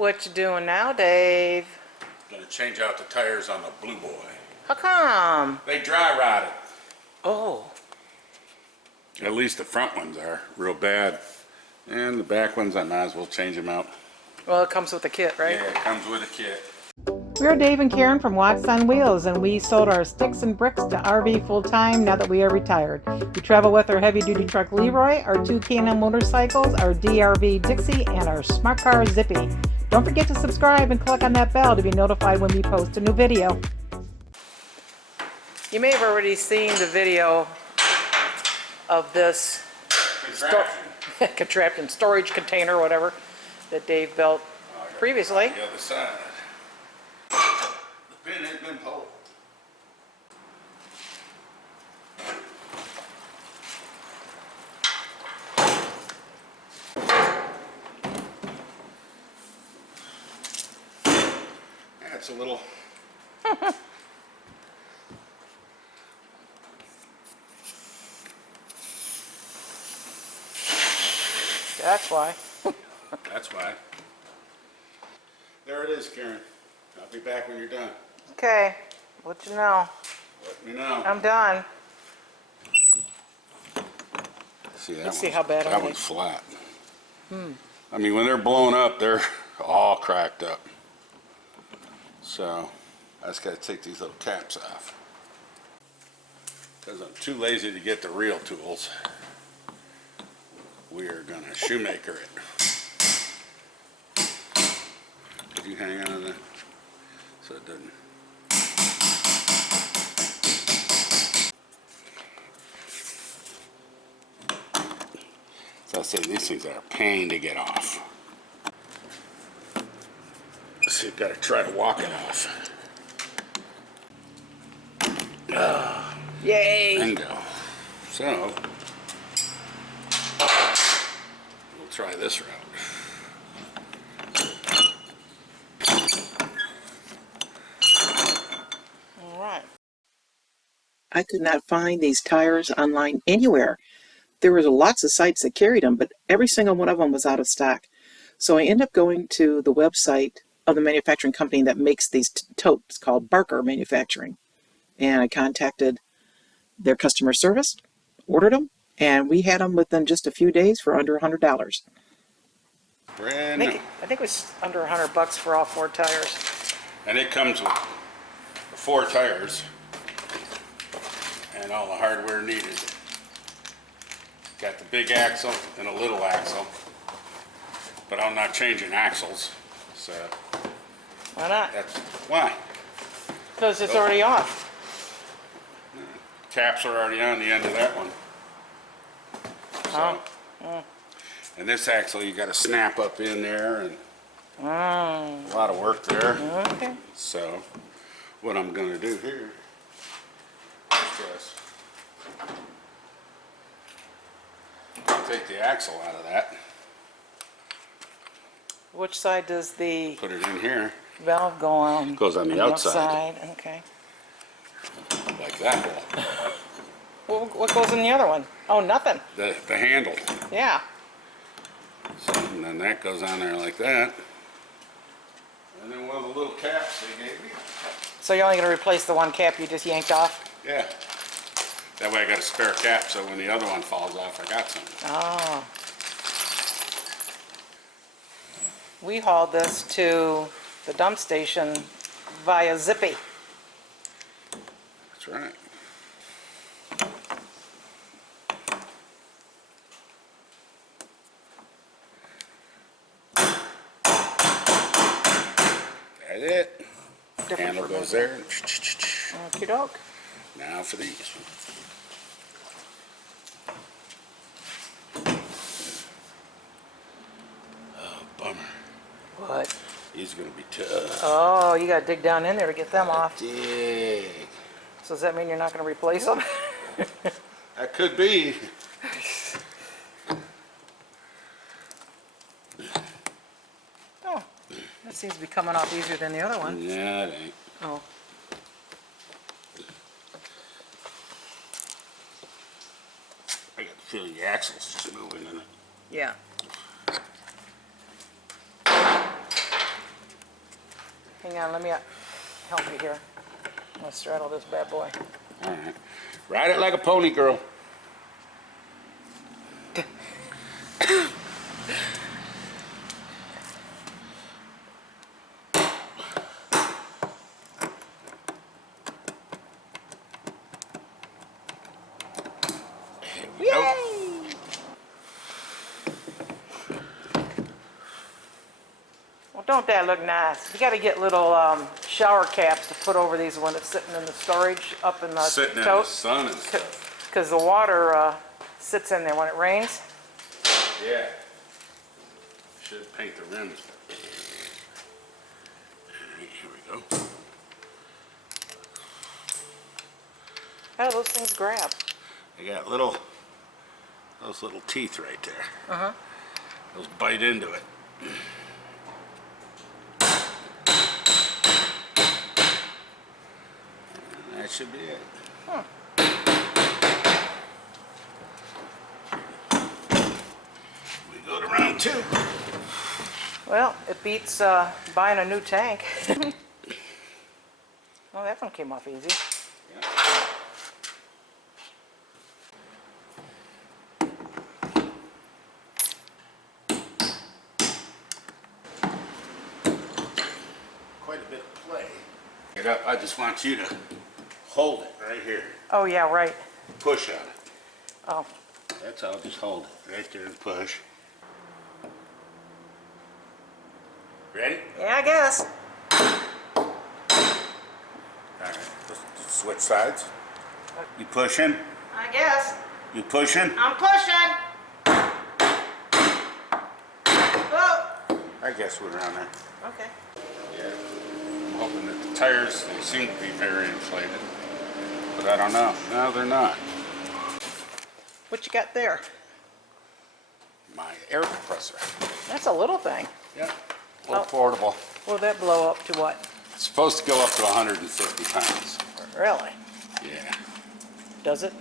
What you doing now, Dave? Gonna change out the tires on the Blue Boy. How come? They dry rotted. Oh. At least the front ones are real bad. And the back ones, I might as well change them out. Well, it comes with a kit, right? Yeah, it comes with a kit. We're Dave and Karen from Watts on Wheels, and we sold our sticks and bricks to RV full-time now that we are retired. We travel with our heavy-duty truck 𝗣𝗟𝗡𝗏, our two K&N motorcycles, our DRV Dixie, and our smart car Zippy. Don't forget to subscribe and click on that bell to be notified when we post a new video. You may have already seen the video of this contraption storage container, whatever, that Dave built previously. The other side. The pin has been pulled. That's a little. That's why. That's why. There it is, Karen. I'll be back when you're done. Okay, let you know. Let me know. I'm done. See, Let's see how bad that one's flat. I mean, when they're blown up, they're all cracked up. So I just got to take these little caps off because I'm too lazy to get the real tools. We are going to shoemaker it. Could you hang on to that so it doesn't? So I say these things are a pain to get off. So you've got to try to walk it off. Yay! Bingo. So we'll try this route. All right. I could not find these tires online anywhere. There were lots of sites that carried them, but every single one of them was out of stock. So I ended up going to the website of the manufacturing company that makes these totes called Barker Manufacturing. And I contacted their customer service, ordered them, and we had them within just a few days for under $100. Brand new. I think it was under $100 for all 4 tires. And it comes with 4 tires and all the hardware needed. Got the big axle and a little axle, but I'm not changing axles, so. Why not? Why? Because it's already off. Caps are already on the end of that one. So, and this axle you got to snap up in there, and a lot of work there. Okay. So what I'm going to do here is just take the axle out of that. Which side does the Put it in here. valve go on? It goes on the outside. Okay. Like that hole. What goes in the other one? Oh, nothing. The handle. Yeah. So, and then that goes on there like that. And then one of the little caps they gave me. So you're only going to replace the one cap you just yanked off? Yeah. That way I got a spare cap, so when the other one falls off, I got some. Oh. We hauled this to the dump station via Zippy. That's right. That's it. Handle goes there. Okie doke. Now for these. Oh, bummer. What? These are going to be tough. Oh, you got to dig down in there to get them off. Dig. So does that mean you're not going to replace them? That could be. Oh, that seems to be coming off easier than the other one. Yeah, it ain't. Oh. I got to feel the axles just moving in it. Yeah. Hang on, let me help you here. I'm gonna straddle this bad boy. All right. Ride it like a pony, girl. Yay! Well, don't that look nice? You got to get little shower caps to put over these when it's sitting in the storage up in the Sitting in the sun and stuff. Because the water sits in there when it rains. Yeah. Should paint the rims. All right, here we go. How do those things grab? They got those little teeth right there. Uh-huh. Those bite into it. And that should be it. Huh. We go to round 2. Well, it beats buying a new tank. Oh, that one came off easy. Yeah. Quite a bit of play. Get up. I just want you to hold it right here. Oh, yeah, right. Push on it. Oh. That's all. Just hold it right there and push. Ready? Yeah, I guess. All right. Let's switch sides. You pushing? I guess. You pushing? I'm pushing. Whoa. I guess we're around there. Okay. Yeah. I'm hoping that the tires, they seem to be very inflated. But I don't know. No, they're not. What you got there? My air compressor. That's a little thing. Yeah. A little Oh. portable. Will that blow up to what? It's supposed to go up to 150 pounds. Really? Yeah. Does it?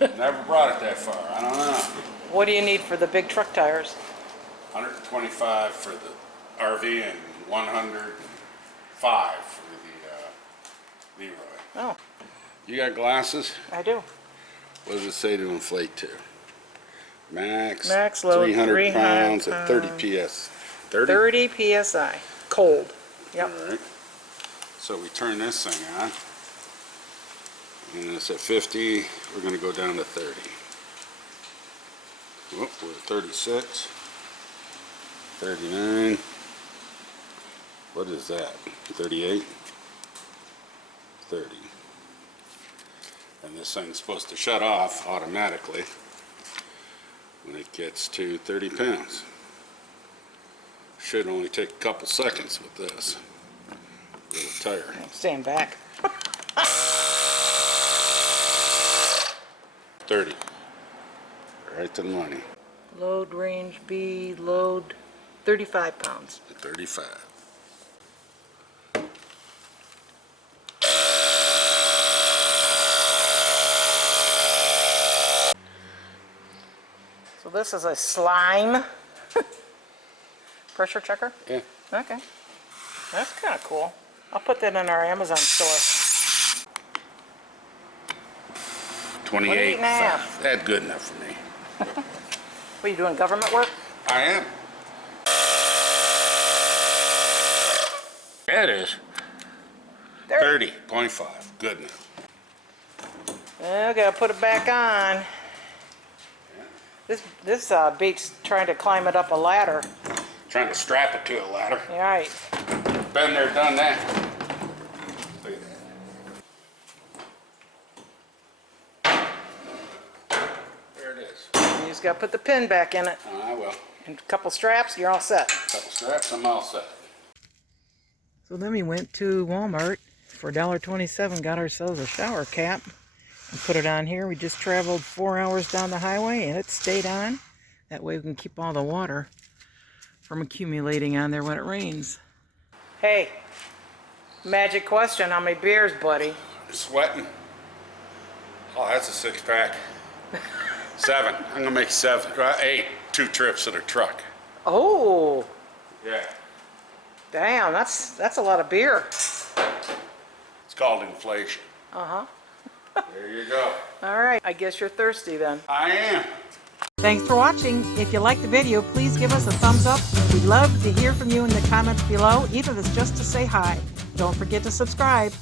Never brought it that far. I don't know. What do you need for the big truck tires? 125 for the RV and 105 for the Leroy. Oh, You got glasses? I do. What does it say to inflate to? Max Load 300 pounds at 30 PS. 30 PSI. Cold. Yep. All right. So we turn this thing on. And it's at 50. We're going to go down to 30. Oh, we're at 36. 39. What is that? 38? 30. And this thing's supposed to shut off automatically when it gets to 30 pounds. Should only take a couple seconds with this little tire. Stand back. 30. Right to the money. Load range B, load 35 pounds. 35. So this is a slime pressure checker? Yeah. Okay. That's kind of cool. I'll put that in our Amazon store. 28 and a half. That's good enough for me. What are you doing, government work? I am. That is 30.5. Good enough. I gotta put it back on. This beats trying to climb it up a ladder. Trying to strap it to a ladder. All right. Been there, done that. Look at that. There it is. You just gotta put the pin back in it. I will. And a couple straps, you're all set. Couple straps, I'm all set. So then we went to Walmart for $1.27, got ourselves a shower cap and put it on here. We just traveled 4 hours down the highway and it stayed on. That way we can keep all the water from accumulating on there when it rains. Hey, magic question, how many beers, buddy? Sweating. Oh, that's a 6-pack. 7. I'm gonna make 7. 8. 2 trips in a truck. Oh, Yeah. Damn, that's a lot of beer. It's called inflation. Uh-huh. There you go. All right, I guess you're thirsty then. I am. Thanks for watching. If you liked the video, please give us a thumbs up. We'd love to hear from you in the comments below, even if it's just to say hi. Don't forget to subscribe.